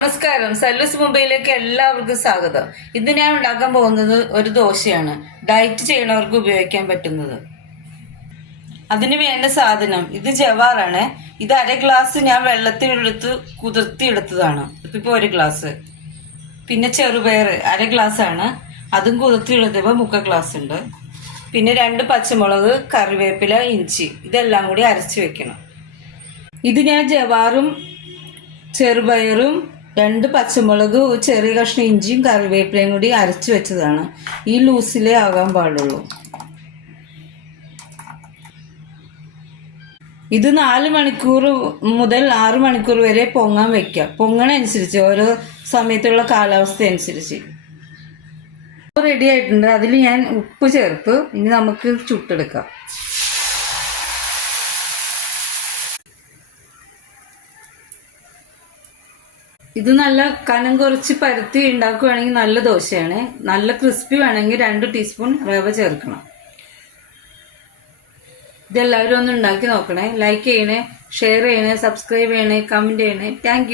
നമസ്കാരം, സല്ലൂസ് മുംബൈയിലേക്ക് എല്ലാവർക്കും സ്വാഗതം. ഇന്ന് ഞാൻ ഉണ്ടാക്കാൻ പോകുന്നത് ഒരു ദോശയാണ്. ഡയറ്റ് ചെയ്യണവർക്ക് ഉപയോഗിക്കാൻ പറ്റുന്നത്. അതിന് വേണ്ട സാധനം ഇത് ജവാറാണ്. ഇത് 1/2 ഗ്ലാസ് ഞാൻ വെള്ളത്തിലെടുത്ത് കുതിർത്തിയെടുത്തതാണ്. ഇപ്പൊ 1 ഗ്ലാസ്. പിന്നെ ചെറുപയർ 1/2 ഗ്ലാസ് ആണ്, അതും കുതിർത്തിയെടുത്തപ്പോ 3/4 ഗ്ലാസ് ഉണ്ട്. പിന്നെ 2 പച്ചമുളക്, കറിവേപ്പില, ഇഞ്ചി ഇതെല്ലാം കൂടി അരച്ചു വെക്കണം. ഇത് ഞാൻ ജവാറും ചെറുപയറും 2 പച്ചമുളക്, ചെറിയ കഷ്ണം ഇഞ്ചിയും കറിവേപ്പിലയും കൂടി അരച്ചു വെച്ചതാണ്. ഈ ലൂസിലേ ആകാൻ പാടുള്ളൂ. ഇത് 4 മണിക്കൂർ മുതൽ 6 മണിക്കൂർ വരെ പൊങ്ങാൻ വെക്കാം. പൊങ്ങണ അനുസരിച്ച് ഓരോ സമയത്തുള്ള കാലാവസ്ഥ അനുസരിച്ച്. റെഡി ആയിട്ടുണ്ട്. അതിൽ ഞാൻ ഉപ്പ് ചേർത്ത് ഇനി നമുക്ക് ചുട്ടെടുക്കാം. ഇത് നല്ല കനം കുറച്ച് പരത്തി ഉണ്ടാക്കുകയാണെങ്കിൽ നല്ല ദോശയാണ്. നല്ല ക്രിസ്പി വേണമെങ്കിൽ 2 ടീസ്പൂൺ റവ ചേർക്കണം. ഇതെല്ലാവരും ഒന്ന് ഉണ്ടാക്കി നോക്കണേ. ലൈക്ക് ചെയ്യണേ, ഷെയർ ചെയ്യണേ, സബ്സ്ക്രൈബ് ചെയ്യണേ, കമന്റ് ചെയ്യണേ. താങ്ക്